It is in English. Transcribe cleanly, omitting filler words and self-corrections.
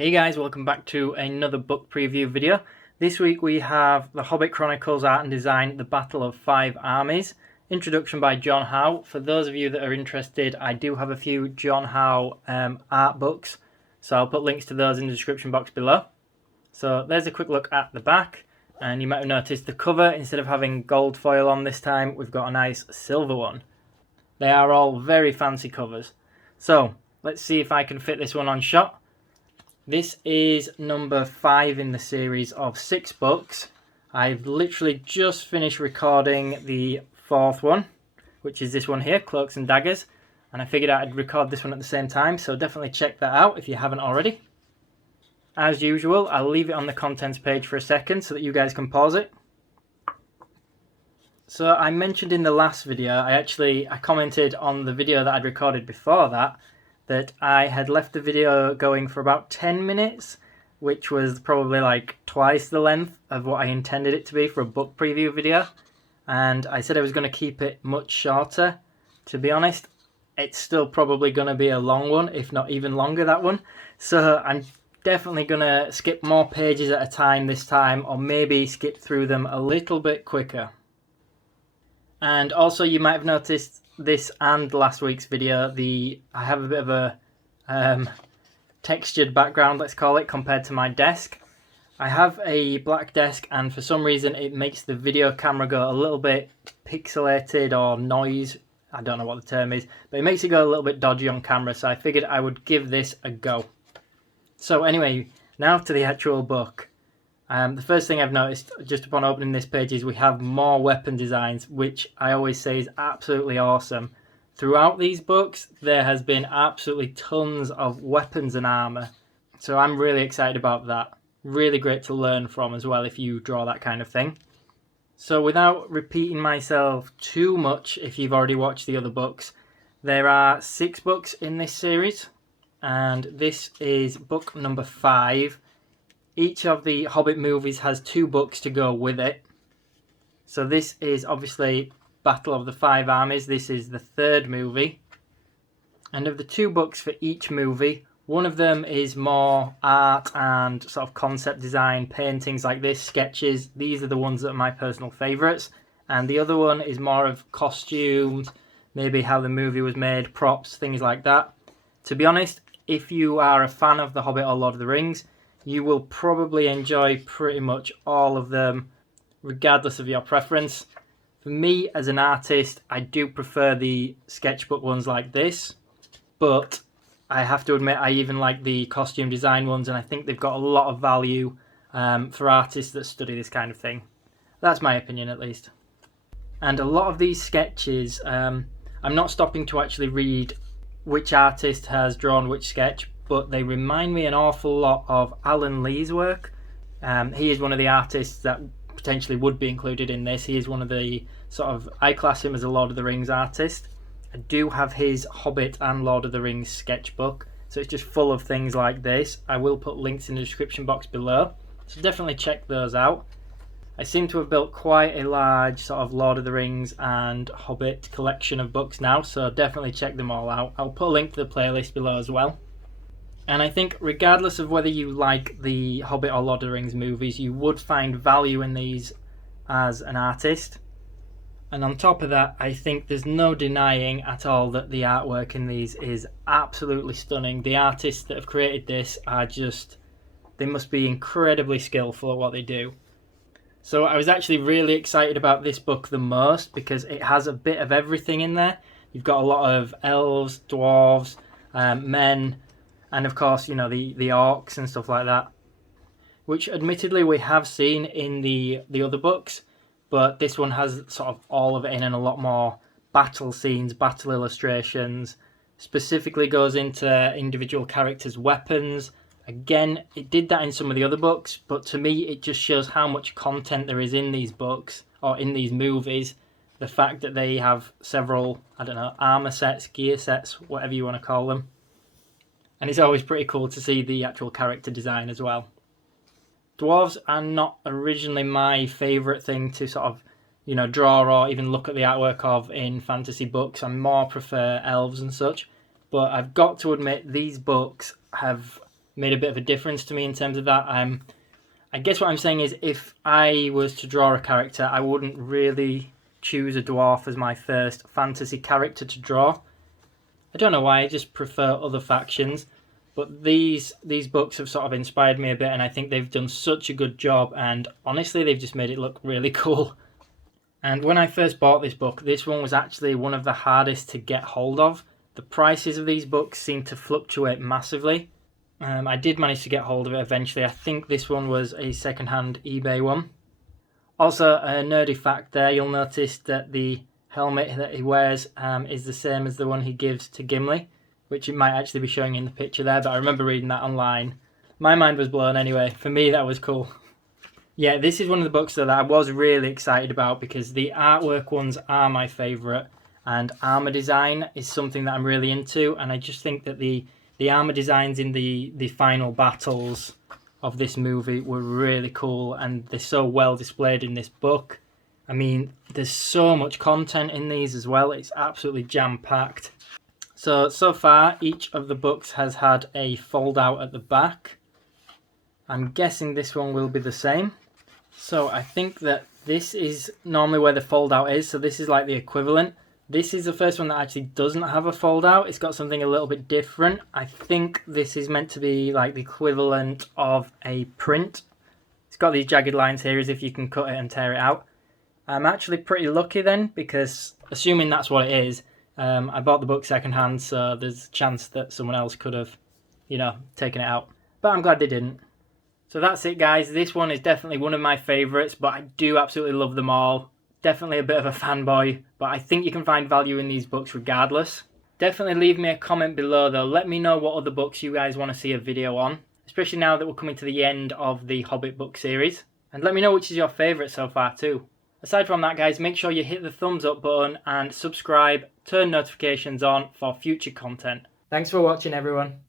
Hey guys, welcome back to another book preview video. This week we have the Hobbit Chronicles Art and Design, The Battle of Five Armies. Introduction by John Howe. For those of you that are interested, I do have a few John Howe art books, so I'll put links to those in the description box below. So there's a quick look at the back, and you might have noticed the cover, instead of having gold foil on this time, we've got a nice silver one. They are all very fancy covers. So let's see if I can fit this one on shot. This is number 5 in the series of 6 books. I've literally just finished recording the 4th one, which is this one here, Cloaks and Daggers. And I figured I'd record this one at the same time, so definitely check that out if you haven't already. As usual, I'll leave it on the contents page for a second so that you guys can pause it. So I mentioned in the last video, I commented on the video that I'd recorded before that I had left the video going for about 10 minutes, which was probably like twice the length of what I intended it to be for a book preview video. And I said I was going to keep it much shorter. To be honest, it's still probably going to be a long one, if not even longer, that one. So I'm definitely going to skip more pages at a time this time, or maybe skip through them a little bit quicker. And also you might have noticed this and last week's video, I have a bit of a textured background, let's call it, compared to my desk. I have a black desk, and for some reason it makes the video camera go a little bit pixelated or noise. I don't know what the term is, but it makes it go a little bit dodgy on camera, so I figured I would give this a go. So anyway, now to the actual book. The first thing I've noticed just upon opening this page is we have more weapon designs, which I always say is absolutely awesome. Throughout these books, there has been absolutely tons of weapons and armour. So I'm really excited about that. Really great to learn from as well if you draw that kind of thing. So without repeating myself too much, if you've already watched the other books, there are 6 books in this series, and this is book number 5. Each of the Hobbit movies has 2 books to go with it. So this is obviously Battle of the Five Armies. This is the 3rd movie. And of the 2 books for each movie, one of them is more art and sort of concept design, paintings like this, sketches. These are the ones that are my personal favourites. And the other one is more of costumes, maybe how the movie was made, props, things like that. To be honest, if you are a fan of The Hobbit or Lord of the Rings, you will probably enjoy pretty much all of them, regardless of your preference. For me, as an artist, I do prefer the sketchbook ones like this, but I have to admit I even like the costume design ones, and I think they've got a lot of value for artists that study this kind of thing. That's my opinion, at least. And a lot of these sketches, I'm not stopping to actually read which artist has drawn which sketch, but they remind me an awful lot of Alan Lee's work. He is one of the artists that potentially would be included in this. He is one of the I class him as a Lord of the Rings artist. I do have his Hobbit and Lord of the Rings sketchbook, so it's just full of things like this. I will put links in the description box below, so definitely check those out. I seem to have built quite a large Lord of the Rings and Hobbit collection of books now, so definitely check them all out. I'll put a link to the playlist below as well. And I think regardless of whether you like the Hobbit or Lord of the Rings movies, you would find value in these as an artist. And on top of that, I think there's no denying at all that the artwork in these is absolutely stunning. The artists that have created this are they must be incredibly skillful at what they do. So I was actually really excited about this book the most because it has a bit of everything in there. You've got a lot of elves, dwarves, men, and of course, you know, the orcs and stuff like that, which admittedly we have seen in the other books, but this one has all of it in, and a lot more battle scenes, battle illustrations, specifically goes into individual characters' weapons. Again, it did that in some of the other books, but to me it just shows how much content there is in these books, or in these movies. The fact that they have several, armour sets, gear sets, whatever you want to call them. And it's always pretty cool to see the actual character design as well. Dwarves are not originally my favourite thing to draw or even look at the artwork of in fantasy books. I more prefer elves and such. But I've got to admit, these books have made a bit of a difference to me in terms of that. I guess what I'm saying is, if I was to draw a character, I wouldn't really choose a dwarf as my first fantasy character to draw. I don't know why, I just prefer other factions. But these books have sort of inspired me a bit, and I think they've done such a good job, and honestly they've just made it look really cool. And when I first bought this book, this one was actually one of the hardest to get hold of. The prices of these books seem to fluctuate massively. I did manage to get hold of it eventually. I think this one was a second-hand eBay one. Also, a nerdy fact there, you'll notice that the helmet that he wears is the same as the one he gives to Gimli, which it might actually be showing in the picture there, but I remember reading that online. My mind was blown anyway. For me, that was cool. Yeah, this is one of the books though that I was really excited about, because the artwork ones are my favourite, and armour design is something that I'm really into, and I just think that the armour designs in the final battles of this movie were really cool, and they're so well displayed in this book. I mean, there's so much content in these as well. It's absolutely jam-packed. So far, each of the books has had a fold-out at the back. I'm guessing this one will be the same. So I think that this is normally where the fold-out is, so this is like the equivalent. This is the first one that actually doesn't have a fold-out. It's got something a little bit different. I think this is meant to be like the equivalent of a print. It's got these jagged lines here as if you can cut it and tear it out. I'm actually pretty lucky then, because assuming that's what it is, I bought the book secondhand, so there's a chance that someone else could have, taken it out. But I'm glad they didn't. So that's it, guys. This one is definitely one of my favourites, but I do absolutely love them all. Definitely a bit of a fanboy, but I think you can find value in these books regardless. Definitely leave me a comment below though. Let me know what other books you guys want to see a video on, especially now that we're coming to the end of the Hobbit book series. And let me know which is your favourite so far too. Aside from that, guys, make sure you hit the thumbs up button and subscribe, turn notifications on for future content. Thanks for watching, everyone.